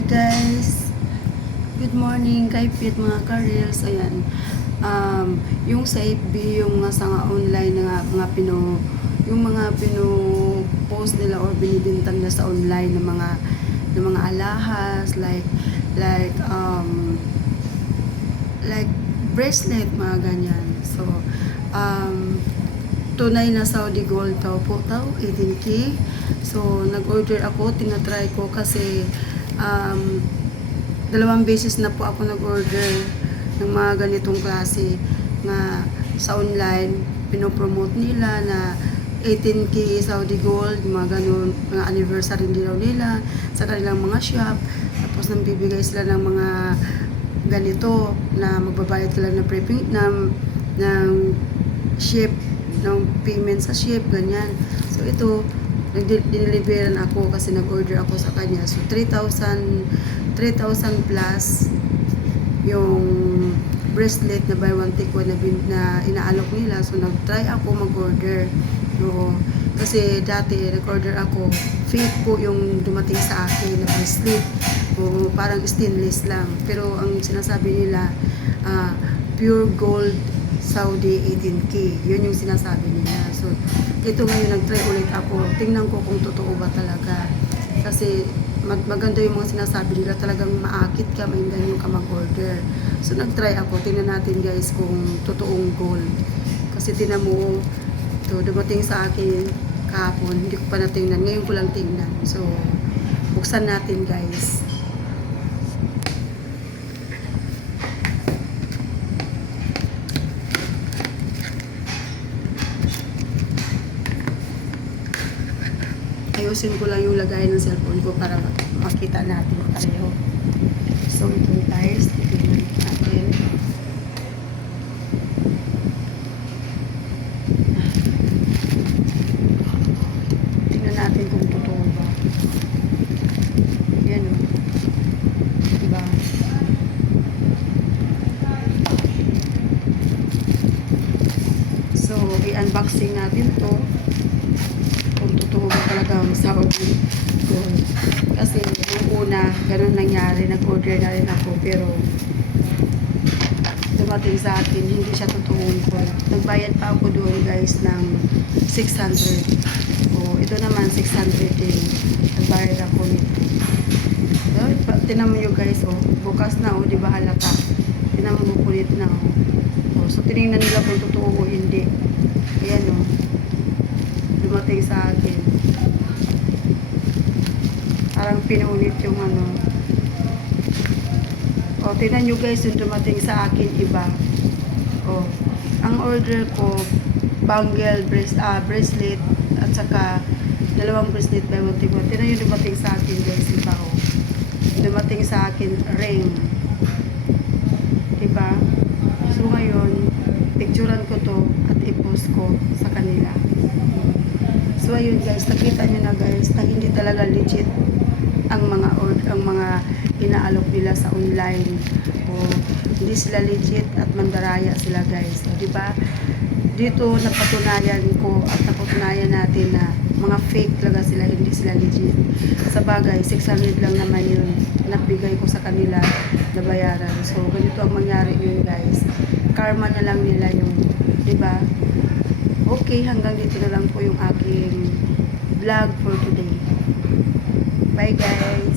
Hi guys! Good morning kay Pit mga ka-reels. Ayan. Yung sa FB, yung nasa nga online na yung mga post nila or binibintang nila sa online ng mga alahas like bracelet, mga ganyan. So, tunay na Saudi gold daw po 18K. So, nag-order ako, tinatry ko kasi dalawang beses na po ako nag-order ng mga ganitong klase na sa online. Pinopromote nila na 18K Saudi gold, mga ganun, mga anniversary din daw nila sa kanilang mga shop. Tapos nang bibigay sila ng mga ganito na magbabayad sila ng ng ship, ng payment sa ship, ganyan. So ito, dineliveran ako kasi nag-order ako sa kanya. So 3,000 plus yung bracelet na buy one take one na inaalok nila. So nag-try ako mag-order. So, kasi dati nag-order ako, fake po yung dumating sa akin na bracelet. O parang stainless lang. Pero ang sinasabi nila, pure gold Saudi 18K. Yun yung sinasabi nila. So, ito ngayon nag-try ulit ako. Tingnan ko kung totoo ba talaga. Kasi maganda yung mga sinasabi nila. Talagang maakit ka, mainganyo ka mag-order. So, nag-try ako. Tingnan natin guys kung totoong gold. Kasi tinan mo, ito dumating sa akin kahapon. Hindi ko pa natingnan. Ngayon ko lang tingnan. So, buksan natin guys. Ayusin ko lang yung lagay ng cellphone ko para makita natin pareho. So ito guys, tingnan natin. Tingnan natin kung totoo ba. Yan o. Diba? So, i-unboxing natin to. Kung totoo ba talaga ang Saudi gold. Kasi yung una, ganun nangyari, nag-order na rin ako, pero dumating sa akin, hindi siya totoong gold. Nagbayad pa ako doon guys ng 600. O, ito naman 600 din. Nagbayad ako nito. So, tinan mo nyo guys, oh, bukas na, oh, di ba halata? Tinan mo kulit na, oh. So, tinignan nila kung totoo o hindi. Ayan, oh. Dumating sa akin. Parang pinunit yung ano. O, tingnan nyo guys, yung dumating sa akin iba. O, ang order ko, bangle, bracelet, at saka dalawang bracelet by one take one. Tingnan yung dumating sa akin guys, iba o. Dumating sa akin, ring. Diba? So ngayon, picturean ko to at i-post ko sa kanila. So ayun guys, nakita nyo na guys na hindi talaga legit ang mga inaalok nila sa online. O hindi sila legit at mandaraya sila guys. So, di ba? Dito napatunayan ko at napatunayan natin na mga fake talaga sila, hindi sila legit. Sa bagay, 600 lang naman yun nabigay ko sa kanila na bayaran. So ganito ang mangyari yun guys. Karma na lang nila yung, di ba? Okay, hanggang dito na lang po yung aking vlog for today. Bye guys!